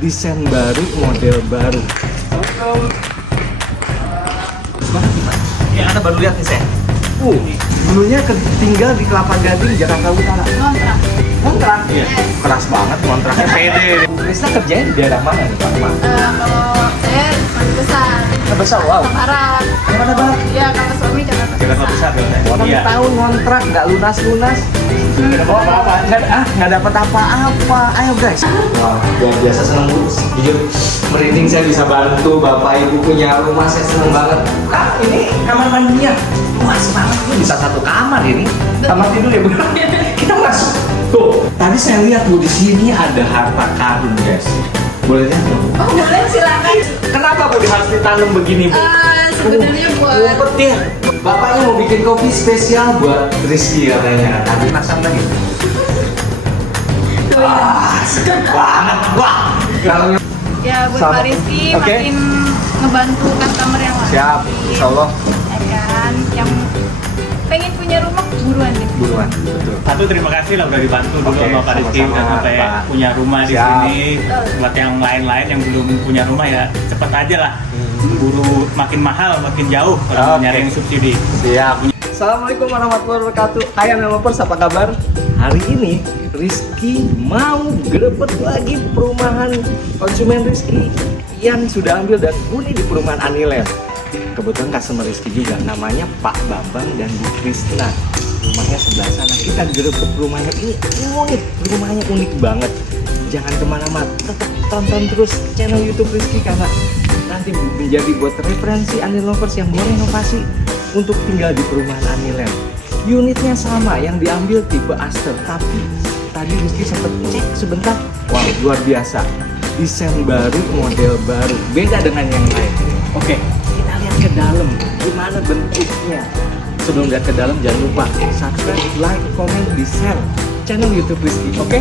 desain baru, model baru. Yang Anda baru lihat nih saya. Dulunya tinggal di Kelapa Gading, Jakarta Utara. Kontrak? Iya. Keras banget kontraknya. Pede. Krisna kerjanya di daerah mana nih Pak? Kalau saya di besar. Besar, wow. Barat. Yang mana Bang? Iya, kalau suami Jakarta Jakarta Pusat. Pusat ya. 6 tahun kontrak, nggak lunas-lunas. Nggak dapat apa-apa. Ayo guys. Wah, luar biasa senang bu. Jujur, merinding saya bisa bantu Bapak Ibu punya rumah, saya senang banget. Ini kamar mandinya luas banget. Ini bisa satu kamar ini. Kamar tidur ya bu. Kita masuk. Tuh, tadi saya lihat bu di sini ada harta karun guys. Boleh lihat dong? Oh, boleh silakan. Kenapa bu harus ditanam begini bu? Sebenarnya buat Ngumpet ya. Bapaknya mau bikin kopi spesial buat Rizky katanya. Tapi pasang lagi. Wah, segar banget. Wah. Kalau ya buat Sama. Pak Rizky Oke. makin ngebantu customer yang lain. siap, insya Allah Ya kan, yang pengen punya rumah buruan deh. buruan. Betul. Satu terima kasih lah udah dibantu dulu Oke, sama Pak Rizky sama-sama, udah sampai Pak. punya rumah di Siap. sini. Buat yang lain-lain yang belum punya rumah ya cepet aja lah. Buru makin mahal makin jauh kalau Oke. nyari yang subsidi. Siap. Assalamualaikum warahmatullahi wabarakatuh. Hai Lovers, apa kabar? Hari ini Rizky mau grebek lagi perumahan konsumen Rizky yang sudah ambil dan huni di perumahan Anilen. Kebetulan customer Rizky juga, namanya Pak Bambang dan Bu Krisna. Rumahnya sebelah sana. Kita grebek rumahnya ini unik, rumahnya unik banget. Jangan kemana-mana, tetap tonton terus channel YouTube Rizky karena nanti menjadi buat referensi Anilovers yang mau renovasi untuk tinggal di perumahan Anilen. Unitnya sama, yang diambil tipe Aster, tapi tadi Rizky sempat cek sebentar, wow luar biasa. Desain baru, model baru, beda dengan yang lain. Oke, kita lihat ke dalam, gimana bentuknya. Sebelum lihat ke dalam, jangan lupa subscribe, like, comment, di share channel YouTube Rizky, oke?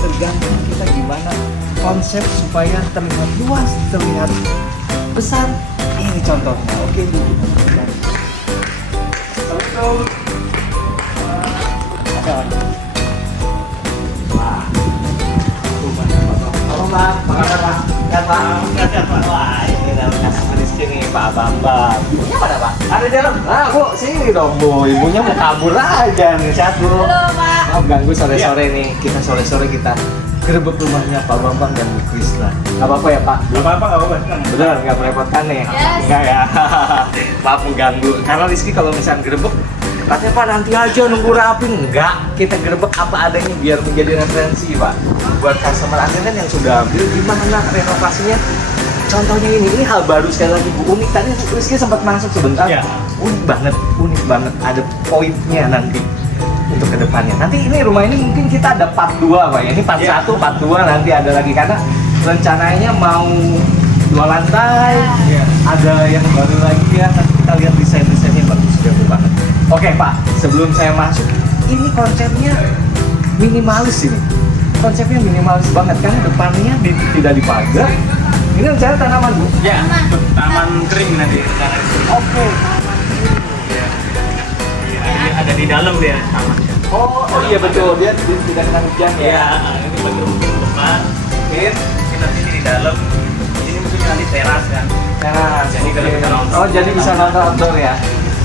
Tergantung kita gimana konsep supaya terlihat luas, terlihat besar. Ini contohnya, oke Bu. Assalamualaikum. Wah, halo Pak, apa kabar Pak? Sehat Pak? Sehat, Pak. Wah, ini namanya sama di sini Pak Bambang. Ibunya mana Pak? Ada di dalam. Ah Bu, sini dong Bu. Ibunya mau kabur aja nih, sehat Bu. Halo Pak. Maaf ganggu sore-sore nih. Kita sore-sore kita gerebek rumahnya Pak Bambang dan Bu Krisna. Gak apa-apa ya Pak? Gak apa-apa, gak apa-apa. Beneran nggak merepotkan nih? Yes. Enggak ya? Maaf mengganggu. Karena Rizky kalau misalnya gerebek, katanya Pak nanti aja nunggu rapi. Enggak, kita gerebek apa adanya biar menjadi referensi Pak. Buat customer Anda kan yang sudah ambil, gimana renovasinya? Contohnya ini hal baru sekali lagi Bu, unik. Tadi Rizky sempat masuk sebentar. Ya. Unik banget. Ada poinnya nanti untuk kedepannya. Nanti ini rumah ini mungkin kita ada part 2 Pak ya. Ini part 1, part 2 nanti ada lagi karena rencananya mau 2 lantai. Iya. Ada yang baru lagi ya. Nanti kita lihat desain-desainnya bagus banget. Oke Pak, sebelum saya masuk, ini konsepnya minimalis ini. Konsepnya minimalis banget kan depannya tidak dipagar. Ini rencana tanaman Bu. Ya, untuk taman kering nanti. Oke. Ya, ada di dalam dia tamannya. Oh iya betul, dia tidak kena hujan ya. Ya, ini bentuk rumah. Mungkin Nanti di dalam. Ini mungkin nanti teras kan. teras. Jadi kalau bisa nonton. Oh jadi bisa nonton outdoor ya.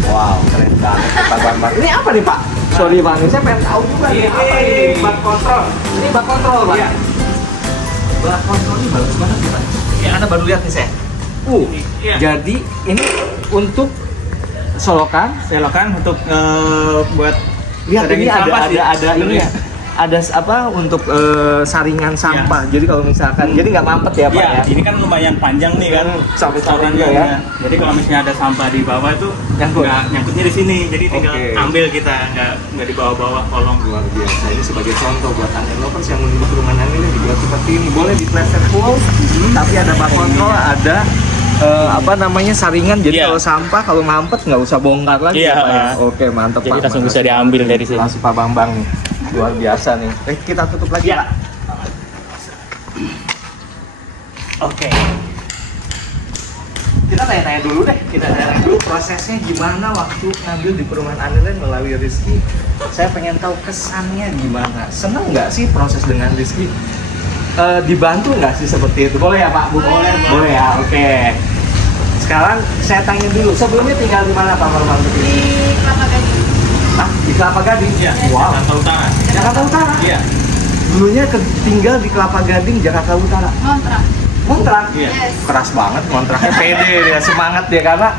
Wow, keren banget Pak Bambang. Ini apa nih Pak? Sorry Pak, ini saya pengen tahu juga nih. Apa ini? bak kontrol. Ini bak kontrol Pak. Iya. Bak kontrol ini bagus banget nih Pak. Yang Anda baru lihat nih saya. Iya. Jadi ini untuk solokan. Selokan untuk buat Lihat ini sedangin sampah sih. ada ini ya. Ada apa untuk saringan sampah. Jadi kalau misalkan jadi nggak mampet ya Pak Iya, ya. ini kan lumayan panjang nih kan. Sampai sana salurannya juga ya. Jadi kalau misalnya ada sampah di bawah itu Nyangkut. nggak nyangkutnya di sini. Jadi tinggal Oke. ambil kita, nggak di bawah-bawah kolong. Luar biasa, ini sebagai contoh buat Anilovers yang menuju perumahan Anilen dibuat seperti ini. Boleh di plastik full, tapi ada bak kontrol, ada apa namanya saringan. Jadi Iya. kalau sampah, kalau mampet nggak usah bongkar lagi Iya, ya, Pak ya. Pak. Oke mantap Jadi Pak. langsung Mantap. bisa diambil dari sini. Langsung Pak Bambang nih, luar biasa nih. Kita tutup lagi Iya. Pak. Oke. Kita tanya-tanya dulu deh, kita tanya dulu prosesnya gimana waktu ngambil di perumahan Anilen melalui Rizky. Saya pengen tahu kesannya gimana. Seneng nggak sih proses dengan Rizky? Dibantu nggak sih seperti itu? Boleh ya Pak? Bu? Boleh ya, oke. Sekarang saya tanya dulu, sebelumnya tinggal di mana Pak Marwan? Di Kelapa Gading. Ah, di Kelapa Gading? Iya, Wow. Jakarta Utara. Jakarta Utara? Iya. Dulunya tinggal di Kelapa Gading, Jakarta Utara. Ngontrak. Kontrak? Iya. Yes. Keras banget kontraknya, pede dia, semangat dia karena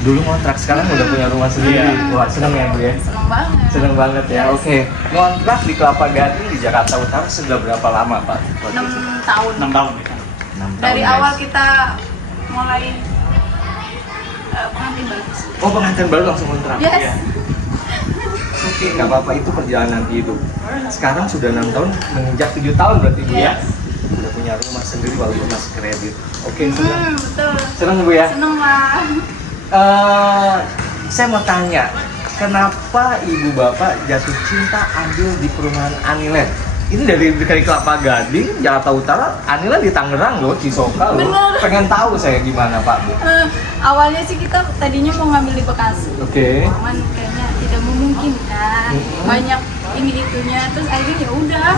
dulu kontrak, sekarang udah punya rumah sendiri. Iya. Wah, seneng ya Bu ya? Seneng banget. Seneng banget ya, oke. Kontrak di Kelapa Gading di Jakarta Utara sudah berapa lama Pak? 6 tahun. 6 tahun ya. 6 tahun, Dari guys. awal kita mulai pengantin baru. Oh, pengantin baru langsung kontrak? Yes. Iya. Oke, nggak apa-apa, itu perjalanan hidup. Sekarang sudah 6 tahun, menginjak 7 tahun berarti Bu ya? Yes. Udah punya rumah sendiri walaupun masih kredit. Oke, seneng. Betul. Seneng Bu ya? Seneng lah. Saya mau tanya, kenapa ibu bapak jatuh cinta ambil di perumahan Anilen? Ini dari Kelapa Gading, Jakarta Utara, Anilen di Tangerang loh, Cisoka loh. Bener. Pengen tahu saya gimana Pak Bu? Awalnya sih kita tadinya mau ngambil di Bekasi. Oke. Cuman kayaknya tidak memungkinkan. Banyak ini itunya, terus akhirnya ya udah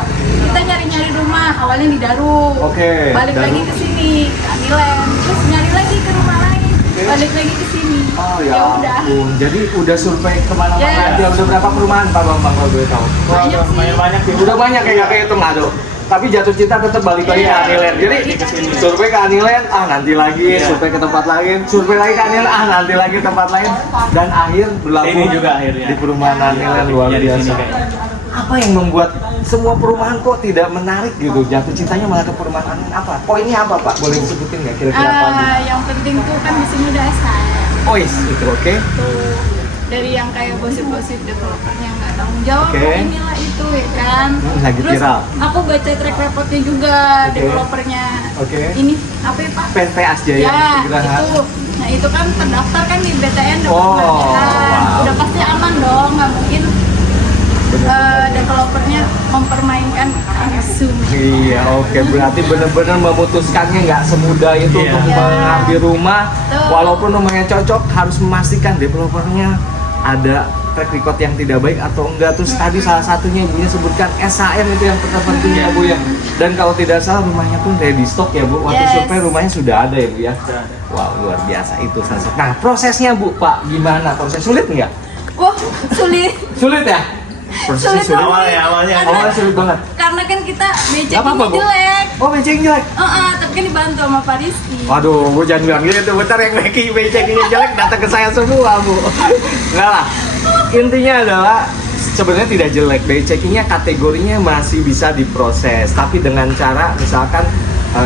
kita nyari-nyari rumah. Awalnya di Daru. Oke, Balik Daru. lagi ke sini, ke Anilen. Terus nyari lagi ke rumah lain. Oke. Balik lagi ke sini. Oh ya, udah. ampun. Jadi udah survei kemana-mana Yes. aja. Udah berapa perumahan Pak Bambang kalau boleh tahu? Banyak sih. Lumayan banyak sih. Udah banyak ya, nggak kehitung aduh. Tapi jatuh cinta tetap balik lagi ke Iya. Anilen. Jadi Balik ke sini. survei ke Anilen, nanti lagi, Iya. survei ke tempat lain, survei lagi ke Anilen, nanti lagi tempat lain, dan akhir berlabuh Ini juga akhirnya. di perumahan Anilen luar Iya, di sini biasa. kayaknya. Apa yang membuat semua perumahan kok tidak menarik gitu? Jatuh cintanya malah ke perumahan Anilen apa? Poinnya apa Pak? Boleh disebutin nggak kira-kira apa? Yang penting tuh kan di sini udah asal. Oh itu oke. Tuh dari yang kayak gosip-gosip developernya nggak tanggung jawab, Oke. inilah itu ya kan. Lagi Terus viral. aku baca track recordnya juga Oke. developernya. Oke. Ini apa ya Pak? PT Asjaya Ya Geraha. itu. Nah itu kan terdaftar kan di BTN dapat Oh, penghargaan. wow. Udah pasti aman dong, nggak mungkin developernya mempermainkan konsumen. Iya, oke. Berarti benar-benar memutuskannya nggak semudah itu Iya. untuk Iya. mengambil rumah. Betul. Walaupun rumahnya cocok, harus memastikan developernya ada track record yang tidak baik atau enggak. Terus tadi salah satunya ibunya sebutkan SHM itu yang terpenting ya Bu ya. Dan kalau tidak salah rumahnya pun ready stock ya Bu. Waktu Yes. survei rumahnya sudah ada ya Bu ya. Sudah ada. Wow, luar biasa itu salah satu. Nah, prosesnya Bu, Pak, gimana? Proses sulit nggak? Wah sulit. Sulit ya? Prosesnya Sulit sulit. banget. Awalnya. Awalnya sulit banget. Karena kan kita Nggak becek apa-apa, ini Bu. jelek. Oh, beceng jelek. Tapi kan dibantu sama Pak Rizky. Waduh, Bu jangan bilang gitu, bentar yang beceknya jelek datang ke saya semua, Bu. Enggak lah. Intinya adalah sebenarnya tidak jelek, beceknya kategorinya masih bisa diproses, tapi dengan cara misalkan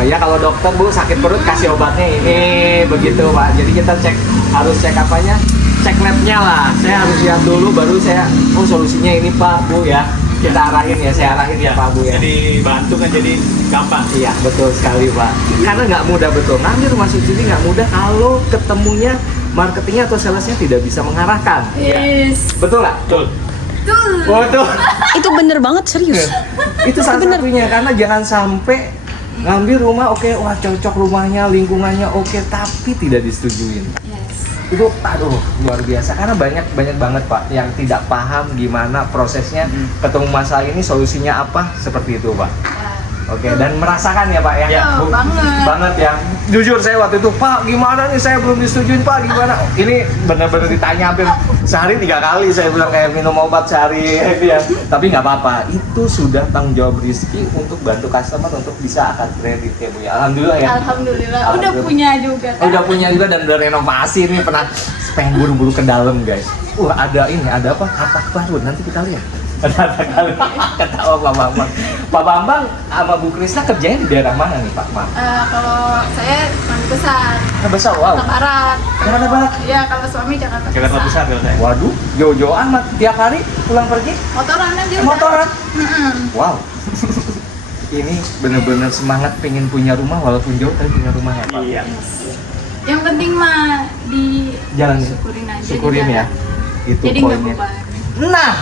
ya kalau dokter Bu sakit perut kasih obatnya ini begitu Pak. Jadi kita harus cek apanya? Cek labnya lah. Saya harus lihat dulu baru saya solusinya ini Pak Bu ya. Kita arahin ya, saya arahin ya Pak Bu ya. Jadi bantu kan jadi gampang. Iya betul sekali Pak. Karena nggak mudah betul. Ngambil rumah subsidi nggak mudah kalau ketemunya marketingnya atau salesnya tidak bisa mengarahkan. Yes. Betul nggak? Betul. Tuh. Oh tuh. Itu bener banget, serius. Itu salah satunya karena jangan sampai ngambil rumah oke, wah cocok rumahnya, lingkungannya oke, tapi tidak disetujuin. Yes. Itu aduh luar biasa karena banyak banget Pak yang tidak paham gimana prosesnya ketemu masalah ini solusinya apa seperti itu Pak. Oke, dan merasakan ya Pak ya? Ya, Bu. banget. Banget ya. Jujur saya waktu itu, Pak gimana nih saya belum disetujuin Pak gimana? Ini benar-benar ditanya hampir sehari 3 kali saya bilang kayak minum obat sehari ya. Tapi nggak apa-apa, itu sudah tanggung jawab Rizky untuk bantu customer untuk bisa akad kredit ya Bu ya. Alhamdulillah ya. Alhamdulillah. Udah Alhamdulillah. punya juga kan. Udah punya juga dan udah renovasi nih pernah pengen buru-buru ke dalam guys. Ada ini, ada apa? Harta baru nanti kita lihat. Ada kali ketawa Pak Bambang. Pak Bambang sama Bu Krisna kerjanya di daerah mana nih Pak? Kalau saya Mandi Besar, Nah, besar, wow. Jakarta Barat. Jakarta Barat. Iya, kalau suami Jakarta Jakarta Pusat kalau saya. Waduh, jauh-jauh amat. Tiap hari pulang pergi Motoran aja. motoran. Mm-mm. Wow. Ini bener-bener semangat pengen punya rumah walaupun jauh tapi punya rumah ya Pak. Iya. Yang penting mah di Jalan syukurin aja. syukurin di ya. jalan. Itu Jadi nggak poinnya. beban. Nah,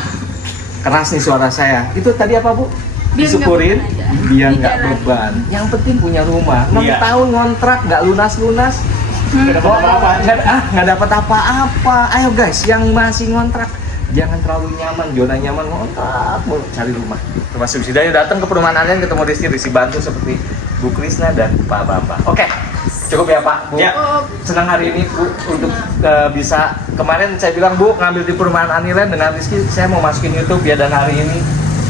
keras nih suara saya. Itu tadi apa Bu? Biar Disyukurin, nggak beban aja. biar Di nggak jalan. beban. Yang penting punya rumah. 6 Iya. tahun ngontrak nggak lunas-lunas, Nggak dapat apa-apa. Nggak dapat apa-apa. Ayo guys, yang masih ngontrak jangan terlalu nyaman, zona nyaman ngontrak, mau cari rumah. Termasuk sudah datang ke perumahan kalian ketemu Rizky bantu seperti Bu Krisna dan Pak Bambang. Oke, cukup ya Pak. Bu. Ya. Senang hari ini Bu untuk bisa kemarin saya bilang Bu ngambil di perumahan Anilen dengan Rizky, saya mau masukin YouTube ya, dan hari ini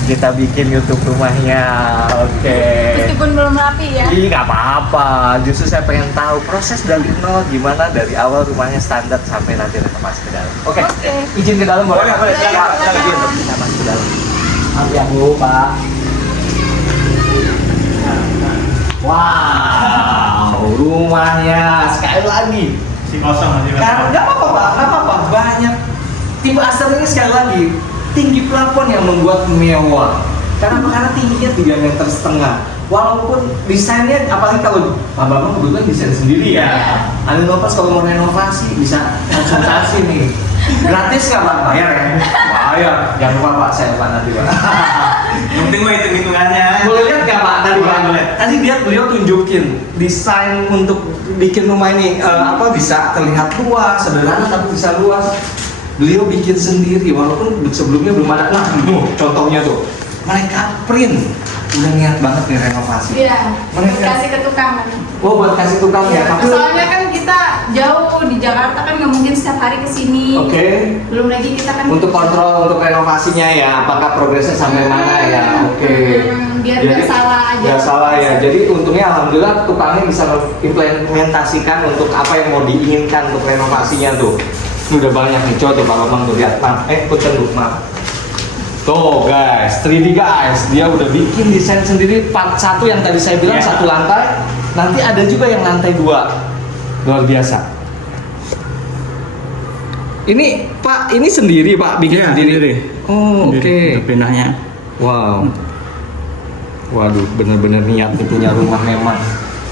kita bikin YouTube rumahnya. Oke. Meskipun belum rapi ya. Ih, nggak apa-apa. Justru saya pengen tahu proses dari nol gimana dari awal rumahnya standar sampai nanti renovasi ke dalam. Oke. Oke. Izin ke dalam boleh? Boleh, Silakan. silakan. Izin, kita masuk ke dalam. Maaf ya Bu, Pak. Wow, rumahnya sekali lagi. Si kosong masih Karena nggak apa-apa Pak, nggak apa-apa. Banyak tipe Aster ini sekali lagi tinggi plafon yang membuat mewah. Karena tingginya 3,5 meter. Walaupun desainnya, apalagi kalau Pak Bambang kebetulan desain sendiri ya. Anda Nopas kalau mau renovasi bisa konsultasi nih. Gratis nggak Pak? Bayar ya? Bayar. Jangan lupa Pak, saya lupa nanti Pak. Yang penting mah hitung-hitungannya. Boleh lihat nggak Pak tadi Pak? Boleh. Tadi beliau tunjukin desain untuk bikin rumah ini bisa terlihat luas, sederhana tapi bisa luas. Beliau bikin sendiri walaupun sebelumnya belum ada. Nah, contohnya tuh mereka print. Udah niat banget nih renovasi. Iya. Mereka- Kasih ke tukang. Oh, buat kasih tukang ya. Tapi Soalnya kan kita jauh di Jakarta kan nggak mungkin setiap hari kesini. oke. Belum lagi kita kan Untuk kontrol untuk renovasinya ya, apakah progresnya sampai mana ya? Oke. Biar nggak salah aja. Nggak salah ya. Jadi untungnya alhamdulillah tukangnya bisa mengimplementasikan untuk apa yang mau diinginkan untuk renovasinya tuh. Ini udah banyak nih, coba tuh Pak Bambang tuh lihat. Punten Bu, maaf. Tuh guys, 3D guys, dia udah bikin desain sendiri. Part 1 yang tadi saya bilang Ya. 1 lantai, nanti ada juga yang lantai 2. Luar biasa. Ini Pak, ini sendiri Pak bikin Iya, sendiri. sendiri. Oh, oke. Untuk pindahnya. Wow. Waduh, bener-bener niat nih punya rumah memang.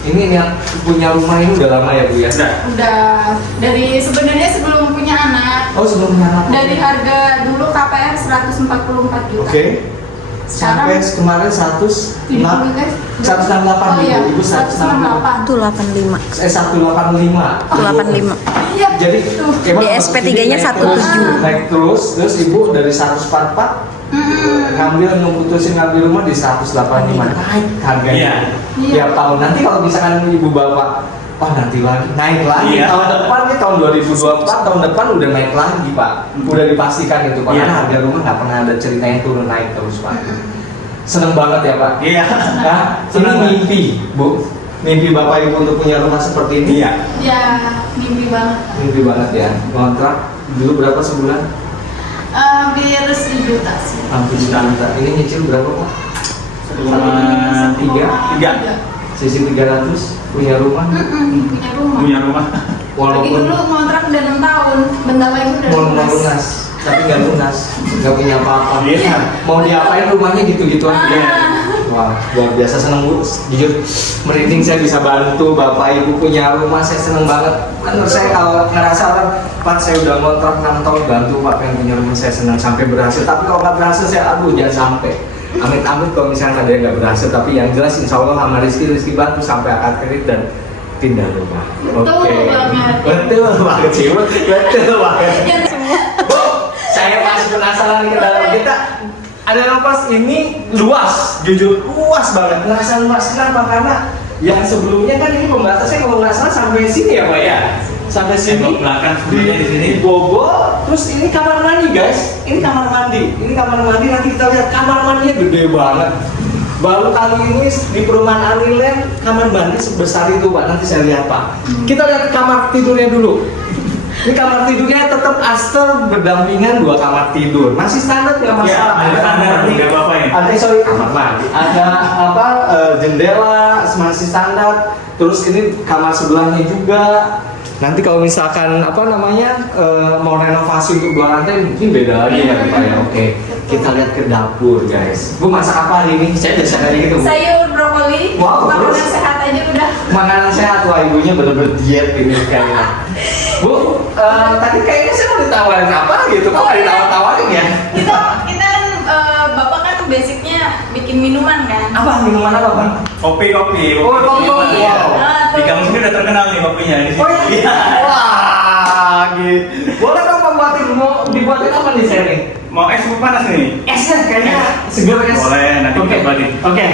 Ini niat punya rumah ini udah lama ya Bu ya? Udah dari sebenarnya sebelum punya anak. Oh, sebelumnya anak. Dari harga dulu KPR 144 juta. Oke. Sampai kemarin 168 Oh iya, Ibu 168. 168. Itu 85. 185. 85. Iya. Jadi Di SP3-nya naik 17. naik terus Ibu dari 144 memutusin ngambil rumah di 185, naik harganya. Iya. Tiap tahun. Nanti kalau misalkan Ibu Bapak nanti lagi naik lagi. Iya. Tahun depan nih tahun 2024 tahun depan udah naik lagi Pak. Udah dipastikan itu Pak. Iya. Karena harga rumah nggak pernah ada ceritanya turun naik terus Pak. Seneng banget ya Pak. Iya. Nah, ini Seneng. mimpi Bu. Mimpi Bapak Ibu untuk punya rumah seperti ini. Iya. Ya, mimpi banget. Mimpi banget ya. Kontrak dulu berapa sebulan? Hampir 1 juta sih. Hampir juta. Ini nyicil berapa Pak? 3. Sisi 300 punya rumah. Punya rumah. Punya rumah. Lagi Walaupun dulu kontrak udah 6 tahun, bentar lagi udah mau lunas. lunas, tapi nggak lunas, nggak punya apa-apa. Iya. Mau diapain rumahnya gitu-gitu aja. Wah, luar biasa seneng Bu. Jujur merinding, saya bisa bantu Bapak Ibu punya rumah, saya seneng banget. Menurut saya kalau ngerasa orang, Pak saya udah ngontrak 6 tahun bantu Pak pengen punya rumah, saya senang sampai berhasil. Tapi kalau nggak berhasil saya aduh jangan sampai. Amit-amit kalau misalnya ada yang nggak berhasil, tapi yang jelas insya Allah sama Rizky bantu sampai akad kredit dan pindah rumah. Betul banget. Betul banget sih, betul banget. Ya, Bu, saya masih penasaran nih ke dalam kita. Ada Nopas ini luas, jujur luas banget. Ngerasa luas kenapa? Karena yang sebelumnya kan ini pembatasnya kalau nggak salah sampai sini ya Pak ya? Sampai sini. Tembok belakang sebelumnya di sini. Bobol, terus ini kamar mandi guys. Ini kamar mandi. Ini kamar mandi, nanti kita lihat kamar mandinya gede banget. Baru kali ini di perumahan Anilen kamar mandi sebesar itu Pak. Nanti saya lihat Pak. Kita lihat kamar tidurnya dulu. Ini kamar tidurnya tetap Aster berdampingan 2 kamar tidur. Masih standar nggak masalah. Iya, ada standar, nggak apa-apa ya. Ada kamar mandi. Ada jendela masih standar. Terus ini kamar sebelahnya juga. Nanti kalau misalkan mau renovasi untuk 2 lantai mungkin beda lagi ya Pak ya. Oke. Kita lihat ke dapur guys. Bu masak apa hari ini? Saya udah sekali gitu. Bu. sayur brokoli, Wow, makanan terus? sehat aja udah. Makanan sehat, wah ibunya bener-bener diet ini kayaknya. Bu, tadi kayaknya saya mau ditawarin apa gitu, kok nggak ditawar-tawarin ya? Kita kan bapak kan basicnya bikin minuman kan. Apa minuman apa bang? Kopi. Oh, kopi. Wow. Nah, Di tuh. kampung sini udah terkenal nih kopinya di sini. Oh iya. Wah, gitu. Boleh dong Bang buatin, mau dibuatin apa nih saya nih? Mau es mau panas nih? Esnya kayaknya segar es. Boleh, nanti Oke. kita buatin. Oke,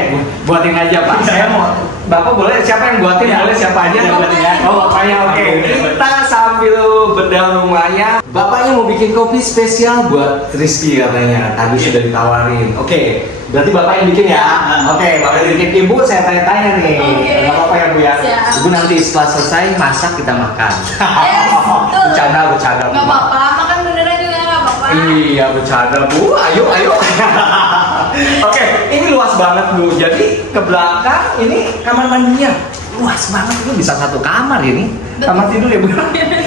buatin aja Pak. Saya mau. Bapak boleh, siapa yang buatin? Ya. Boleh siapa aja Ya, buatin ya. Oh, bapaknya oke. Kita sambil bedah rumahnya. Bapaknya mau bikin kopi spesial buat Rizky katanya. Tadi sudah ditawarin. Oke, berarti bapak yang bikin ya? Oke, bapak yang bikin. Ibu saya tanya-tanya nih. Oke. Gak apa-apa ya Bu ya? Siap. Ibu nanti setelah selesai masak kita makan. Yes, betul. Bercanda. Nggak apa-apa, makan beneran juga nggak apa-apa. Iya bercanda Bu, ayo. Oke, ini luas banget Bu. Jadi ke belakang ini kamar mandinya luas banget, ini bisa satu kamar ini. Kamar tidur ya Bu.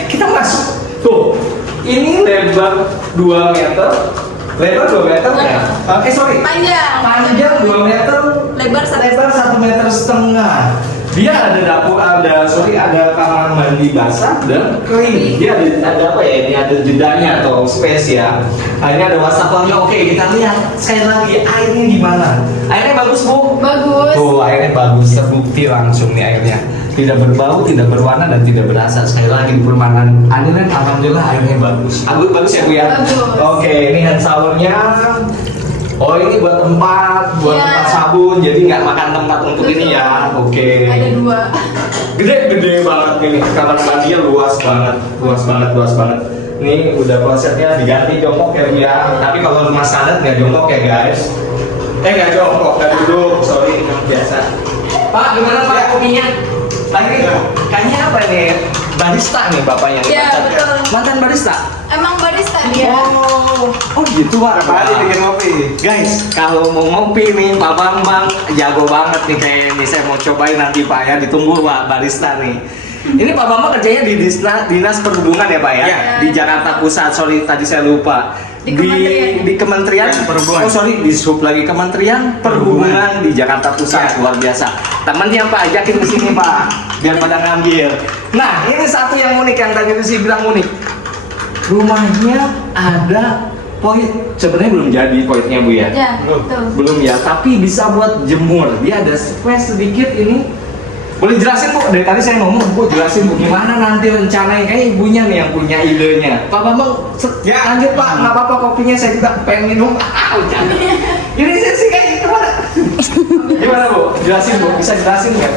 Kita masuk. Tuh, ini lebar 2 meter. Lebar 2 meter ya? Sorry. Panjang 2 meter. Lebar 1,5 meter. Dia ada dapur, ada kamar mandi basah dan kering. Dia ada apa ya? Ini ada jedanya atau space ya. Ini ada wastafelnya. Oke, kita lihat sekali lagi airnya gimana. Airnya bagus Bu. Bagus. Tuh airnya bagus, terbukti langsung nih airnya. Tidak berbau, tidak berwarna dan tidak berasa. Sekali lagi di perumahan Aniran, alhamdulillah airnya bagus. Bagus ya Bu ya. Bagus. Oke, ini hand showernya. Oh ini buat tempat Iya. sabun, jadi nggak makan tempat untuk ini ya. Oke. Ada 2. Gede banget ini. Kamar mandinya luas banget. Ini udah klosetnya diganti jongkok ya Bu ya. Tapi kalau rumah standar nggak jongkok ya guys. Nggak jongkok, nggak duduk. Sorry, biasa. Pak, gimana Pak kopinya? Lagi kayaknya apa nih? Barista nih bapaknya. Iya, betul. Mantan barista. Emang barista dia. Oh gitu Pak. Apa aja bikin kopi? Guys, kalau mau ngopi nih Pak Bambang jago banget nih kayak ini. Saya mau cobain nanti Pak ya, ditunggu Pak barista nih. Ini Pak Bambang kerjanya di Dinas Perhubungan ya Pak ya? Iya. Di Jakarta Pusat. Sorry tadi saya lupa. Di Kementerian Perhubungan. Oh sorry, di sub lagi Kementerian Perhubungan di Jakarta Pusat. Luar biasa. Temennya Pak ajakin ke sini Pak, biar pada ngambil. Nah, ini satu yang unik yang tadi itu sih bilang unik. Rumahnya ada poin, sebenarnya belum jadi poinnya Bu ya? Ya, betul. Belum ya, tapi bisa buat jemur. Dia ada space sedikit ini. Boleh jelasin Bu, dari tadi saya ngomong Bu, jelasin Bu gimana nanti rencananya, kayak ibunya nih yang punya idenya. Pak Bambang, Ya. lanjut Pak, nggak apa-apa kopinya saya juga pengen minum. Jangan. Ini sih kayak gimana? Gimana Bu? Jelasin Bu, bisa jelasin nggak?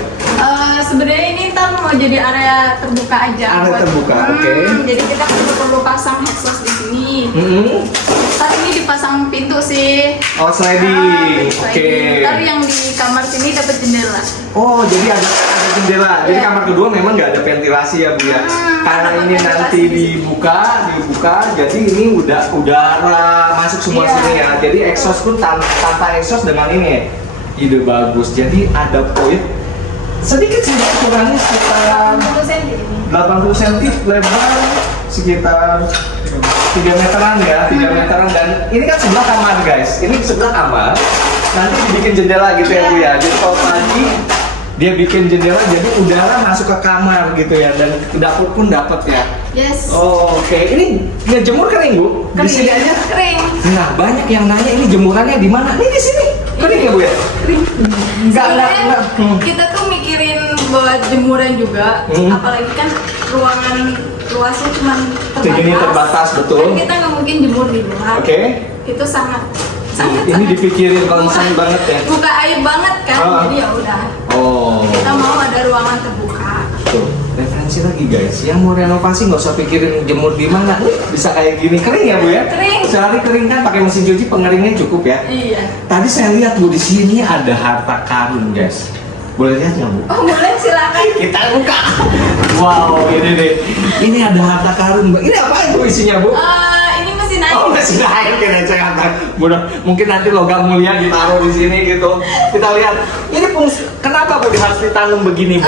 Sebenarnya ini ntar mau jadi area terbuka aja. Area terbuka, oke. Jadi kita perlu pasang exhaust di sini. Ntar ini dipasang pintu sih. Oh sliding, Pintu oke. sliding. Ntar yang di kamar sini dapat jendela. Oh, jadi ada jendela. Jadi Iya. kamar kedua memang nggak ada ventilasi ya Bu ya. Karena ada ini nanti ventilasi di sini. dibuka, jadi ini udah udara masuk semua Iya. sini ya. Jadi exhaust pun tanpa exhaust dengan ini. Ide bagus. Jadi ada poin sedikit sih ukurannya sekitar 80 cm ini. 80 cm, lebar sekitar 3 meteran ya, 3 meteran. Dan ini kan sebelah kamar guys. Ini sebelah kamar. Nanti dibikin jendela gitu ya Bu ya. Jadi kalau pagi dia bikin jendela jadi udara masuk ke kamar gitu ya, dan ke dapur pun dapat ya. Yes. Oh, oke. Ini ngejemur kering Bu? Di sini aja. Kering. Nah, banyak yang nanya ini jemurannya di mana? Ini di sini. Kering ya Bu ya? Kering. Enggak. Sebenarnya kita tuh mikirin buat jemuran juga, apalagi kan ruangan luasnya cuma Segini terbatas, betul. Kan kita nggak mungkin jemur di luar. Oke. Itu sangat Ini dipikirin concern banget ya. buka air banget kan, jadi ya udah. Oh. Kita mau ada ruangan terbuka. Tuh, referensi lagi guys. Yang mau renovasi nggak usah pikirin jemur di mana. Bisa kayak gini, kering ya Bu ya? Kering. Sehari kering kan, pakai mesin cuci pengeringnya cukup ya. Iya. Tadi saya lihat Bu di sini ada harta karun guys. Boleh lihat nggak Bu? Oh boleh silakan. Kita buka. Wow, ini deh. Ini ada harta karun Bu. Ini apa itu isinya Bu? Ini mesin air. Oh, mesin air kira saya akan. Mungkin nanti logam mulia ditaruh di sini gitu. Kita lihat. Ini kenapa Bu harus ditanam begini Bu?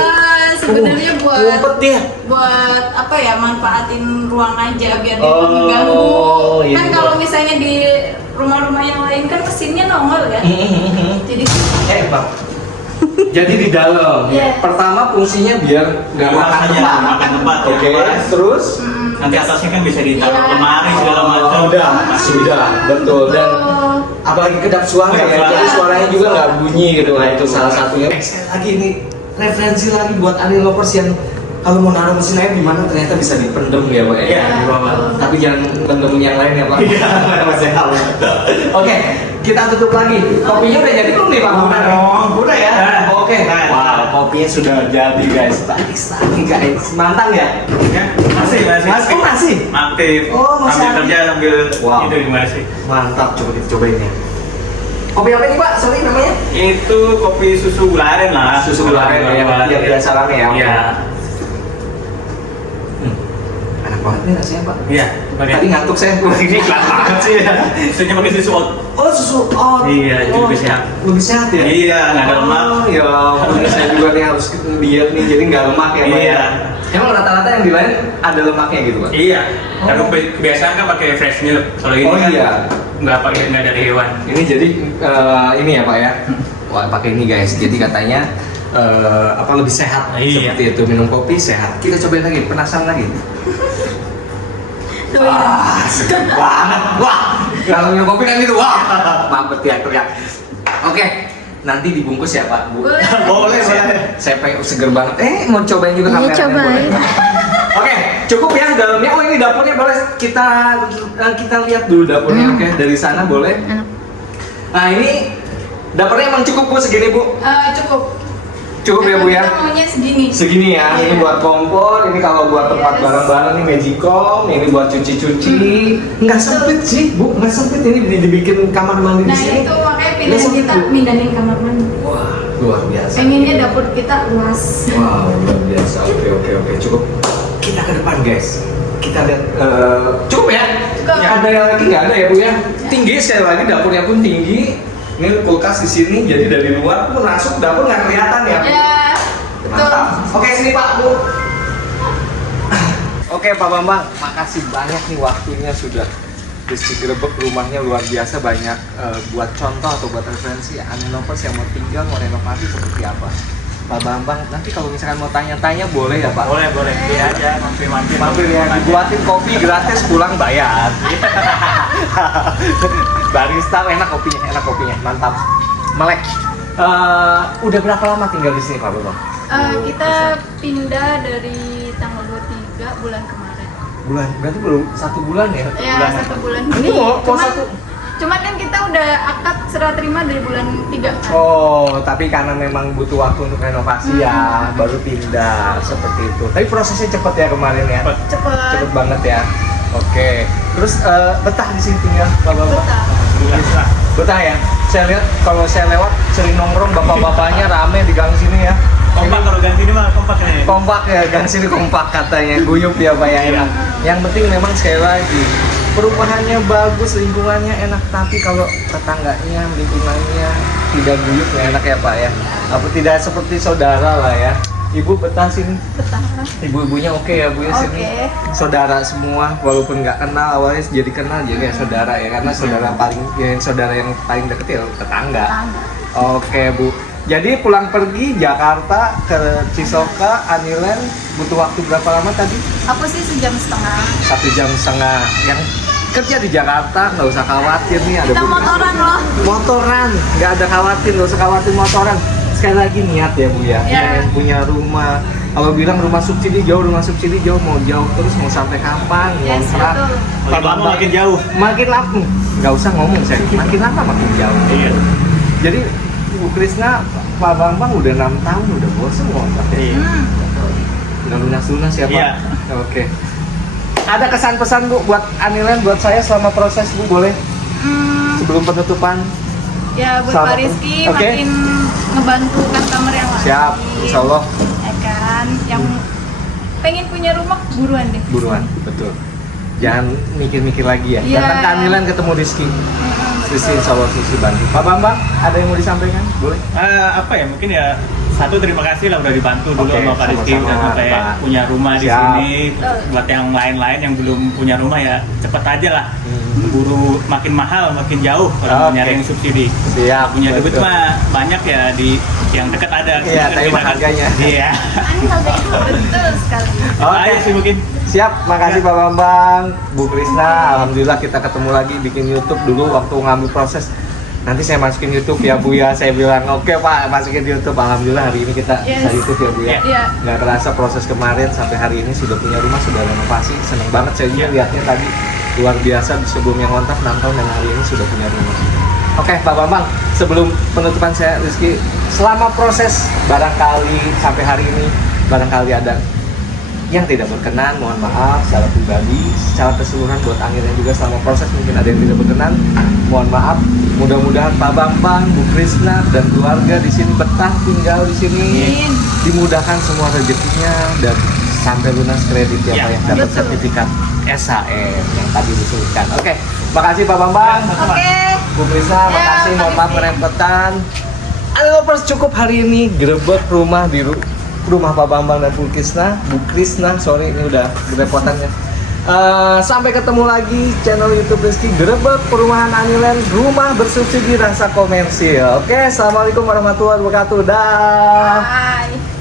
Sebenarnya buat Ngumpet ya. buat apa ya, manfaatin ruang aja biar dia Oh, mengganggu. iya. Kan kalau misalnya di rumah-rumah yang lain kan mesinnya nongol ya. Jadi Pak. Jadi di dalam. Iya. Pertama fungsinya biar nggak Luas makan aja, tempat. makan tempat ya. Oke. Terus Nanti atasnya kan bisa ditaruh Iya. lemari segala macam. sudah, betul. Dan apalagi kedap suara ya, jadi suaranya juga nggak bunyi gitu. Nah itu salah satunya. Sekali lagi ini referensi lagi buat anil lovers yang kalau mau naruh mesin air di mana ternyata bisa dipendem ya Pak ya. Iya, di bawah. Tapi jangan pendem yang lain ya Pak. Iya, masih halus. Oke, kita tutup lagi. Kopinya udah jadi belum nih Pak? Udah dong. Udah ya. Oke. Nah. Wow, kopinya sudah jadi guys. Baik sekali guys. Mantap ya? Ya, masih. Oh masih. Aktif. Oh, masih sambil aktif. kerja sambil Wow. itu gimana sih? Mantap, coba kita cobain ya. Kopi apa ini Pak? Sorry namanya? Itu kopi susu gula aren lah. Susu gula aren ya, yang biasa rame ya. Iya. Enak banget nih rasanya Pak. Iya. Tadi ngantuk saya. Ini kelas banget sih ya. Susunya pakai susu oat. Oh susu oat. Iya, itu lebih sehat. Lebih sehat ya? Iya, nggak ada lemak. Oh ya, ampun, saya juga nih harus diet nih, jadi nggak lemak ya Pak. Iya. Emang rata-rata yang di lain ada lemaknya gitu Pak? Iya. Oh. Kan kebiasaan kan pakai fresh milk. Kalau ini Oh, kan iya. nggak dari hewan. Ini jadi ini ya Pak ya. Wah pakai ini guys. Jadi katanya apa lebih sehat Iya. seperti itu, minum kopi sehat. Kita cobain lagi, penasaran lagi. Tuh, ya. Wah, segar banget. Wah, kalau minum kopi kan gitu. Wah, mampet ya teriak. Oke, nanti dibungkus ya Pak Bu. Boleh. Boleh. Saya pengen seger banget. Mau cobain juga Iya, kameranya cobain. boleh? Oke, cukup ya dalamnya. Oh ini dapurnya boleh kita lihat dulu dapurnya. Oke, dari sana boleh. Enak. Nah ini dapurnya emang cukup Bu segini Bu. Cukup. Cukup ya Bu ya. Kita maunya segini. Segini ya. Ini Iya. buat kompor. Ini kalau buat tempat Yes. barang-barang ini magicom. Ini buat cuci-cuci. Nggak sempit sih Bu, nggak sempit. Ini dibikin kamar mandi di Nah sini. itu makanya Nggak pilihan sempit, kita Bu. pindahin kamar mandi. Wah, luar biasa. Pengennya dapur kita luas. Wow, luar biasa. Oke. Cukup. Kita ke depan guys. Kita lihat. Cukup ya? Cukup. Ada yang lagi nggak ada ya Bu ya? Tinggi sekali lagi, dapurnya pun tinggi. Ini kulkas di sini, jadi dari luar pun masuk dapur nggak kelihatan ya Bu? Ya, betul. Mantap. Oke sini Pak Bu. Oke Pak Bambang, makasih banyak nih waktunya sudah. Rizky Grebek rumahnya luar biasa, banyak buat contoh atau buat referensi anil lovers yang mau tinggal, mau renovasi seperti apa. Pak Bambang, nanti kalau misalkan mau tanya-tanya boleh ya Pak? Boleh. Dia aja mampir. Mampir ya, dibuatin kopi gratis, pulang bayar. Barista enak kopinya, mantap. Melek. Udah berapa lama tinggal di sini Pak Bambang? Kita pindah dari tanggal 23 bulan kemarin. Berarti belum 1 bulan ya? Ya, 1 bulan. Ini mau Cuman kan kita udah akad serah terima dari bulan 3 kan. Oh, tapi karena memang butuh waktu untuk renovasi ya, baru pindah seperti itu. Tapi prosesnya cepet ya kemarin ya? Cepet banget ya. Oke. Terus betah di sini tinggal Pak Bambang? Betah. Betah ya? Saya lihat kalau saya lewat sering nongkrong bapak-bapaknya rame di gang sini ya. Kompak kalau ganti ini mah kompak nih. Kompak ya, gang sini kompak katanya, guyup ya Pak ya enak. Yang penting memang sekali lagi perumahannya bagus, lingkungannya enak, tapi kalau tetangganya, lingkungannya tidak guyup ya enak ya Pak ya. Apa tidak seperti saudara lah ya. Ibu betah sini. Betah. Ibu-ibunya oke ya Bu ya sini. Oke. Saudara semua, walaupun nggak kenal awalnya jadi kenal jadi kayak saudara ya, karena saudara yang paling deket ya tetangga. Oke Bu. Jadi pulang pergi Jakarta ke Cisoka, Anilen butuh waktu berapa lama tadi? Aku sih 1,5 jam. 1,5 jam. Yang kerja di Jakarta nggak usah khawatir nih ada Kita Bu. motoran loh. Motoran, nggak ada khawatir, nggak usah khawatir motoran. Sekali lagi niat ya Bu ya, Ya. yang punya rumah. Kalau bilang rumah subsidi jauh mau jauh terus mau sampai kapan? Yes, Ngontrak. betul. Makin lama makin jauh. Makin lama, nggak usah ngomong saya. Makin lama makin jauh. Iya. Jadi Bu Krisna, Pak Bambang udah 6 tahun udah bosen ngontrak ya. Iya. Udah lunas ya Pak. Iya. Oke. Ada kesan-pesan Bu buat Anilen, buat saya selama proses Bu boleh? Sebelum penutupan. Ya buat Sama- Pak Rizky Oke. makin ngebantu customer yang lain. Siap, insya Allah. Ya kan, yang pengen punya rumah buruan deh. Buruan, betul. Jangan mikir-mikir lagi ya. Iya. Datang ke Anilen ketemu Rizky. Rizky insya Allah Rizky bantu. Pak Bambang, ada yang mau disampaikan? Boleh? Apa ya, mungkin ya satu terima kasih lah udah dibantu dulu Oke, sama Pak Rizky sama-sama, udah sampai Pak. punya rumah di Siap. sini. Buat yang lain-lain yang belum punya rumah ya cepet aja lah. Buru makin mahal makin jauh kalau Oke. nyari yang subsidi. Siap. Punya duit betul. mah banyak ya di yang dekat ada. Iya, tapi mah harganya. Iya. Ini harga itu betul sekali. Oke. Ayo sih mungkin. Siap, makasih Pak Bambang, Bu Krisna. Alhamdulillah kita ketemu lagi bikin YouTube dulu waktu ngambil proses. nanti saya masukin YouTube ya Bu ya. Saya bilang oke Pak, masukin YouTube. Alhamdulillah hari ini kita bisa YouTube ya Bu ya. Iya. Nggak kerasa proses kemarin sampai hari ini sudah punya rumah, sudah renovasi. Seneng banget saya juga lihatnya tadi, luar biasa. Sebelum yang ngontrak 6 tahun dan hari ini sudah punya rumah. Oke Pak Bambang, sebelum penutupan saya Rizky, selama proses barangkali sampai hari ini barangkali ada yang tidak berkenan, mohon maaf secara pribadi, secara keseluruhan buat Angirnya juga selama proses mungkin ada yang tidak berkenan, mohon maaf. Mudah-mudahan Pak Bambang, Bu Krisna dan keluarga di sini betah tinggal di sini, Amin. dimudahkan semua rezekinya dan sampai lunas kredit ya Pak ya, dapat betul. sertifikat SHM yang tadi disebutkan. Oke, makasih Pak Bambang. Oke. Bu Krisna, Ya, makasih, mohon maaf makasih. merepotkan. Lovers cukup hari ini grebek rumah di rumah Pak Bambang dan Bu Krisna, sorry ini udah kerepotannya. Sampai ketemu lagi channel YouTube Rizky Grebek Perumahan Aniland, rumah bersubsidi rasa komersil. Oke, assalamualaikum warahmatullahi wabarakatuh. Dah. Bye.